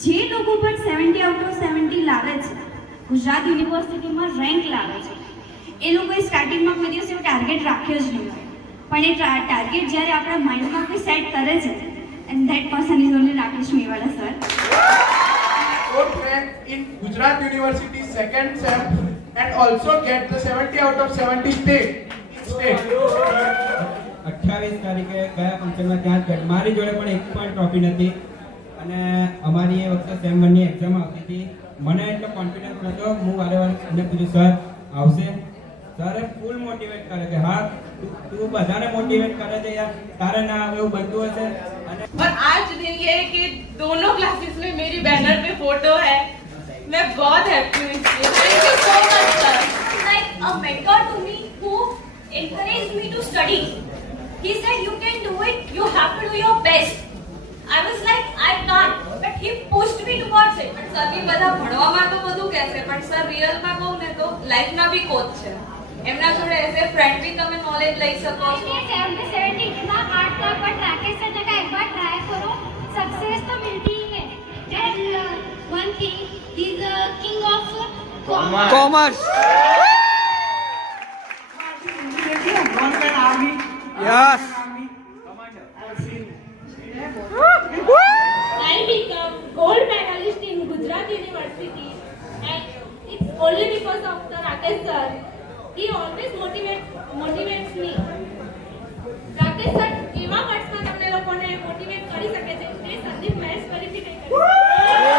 જે લોકો પણ 70 આઉટ ઓફ 70 લાવે છે, ગુજરાત યુનિવર્સિટીમાં રેન્ક લાવે છે, એ લોકોએ સ્ટાર્ટિંગમાં કોઈ દિવસ એવો ટાર્ગેટ રાખ્યો જ નહીં હોય, પણ એ ટાર્ગેટ જ્યારે આપણા માઇન્ડમાં કોઈ સેટ કરે છે, and that person is only Rakesh Mewada sir. Good rank in Gujarat University second sem and also get the 70 out of 70 state. 28 તારીખે ગયા ફંક્શનમાં ત્યાં જ મારી જોડે પણ એક પણ ટ્રોફી નથી અને અમારી એ વખતે સેમ 1 ની એક્ઝામ આવતી હતી. મને એટલો કોન્ફિડન્સ નહોતો. હું વારે એમને પૂછ્યું સર આવશે? સરે ફૂલ મોટિવેટ કરે કે હા તું બધાને મોટિવેટ કરે છે યાર, તારે ના આવે એવું બનતું હશે. અને और आज दिन ये है कि दोनों क्लासेस में मेरी बैनर पे फोटो है. मैं बहुत हैप्पी हूँ इसलिए. Thank you so much sir. Like a mentor to me who encouraged me to study. He said, "You can do it. You have to do your best." I was like, "I can't," but he pushed me towards it. પણ સરની બધા ભણવામાં તો બધું કહેશે, પણ sir રિયલમાં કહું ને તો લાઈફના બી કોચ છે. એમના જોડે એઝ એ ફ્રેન્ડ બી તમે નોલેજ લઈ શકો છો. 70 इतना हार्ड था, बट राकेश सर ने कहा एक बार ट्राई करो, सक्सेस तो मिलती ही है. And one thing, he's a king of commerce. Yes. I become gold medalist in Gujarat University, and it's only because of the Rakesh sir. He always motivates me. Rakesh sir એવા વર્ષમાં તમને લોકોને motivate કરી શકે છે, જે સંદીપ મહેશ ફરીથી નહીં કરી શકે.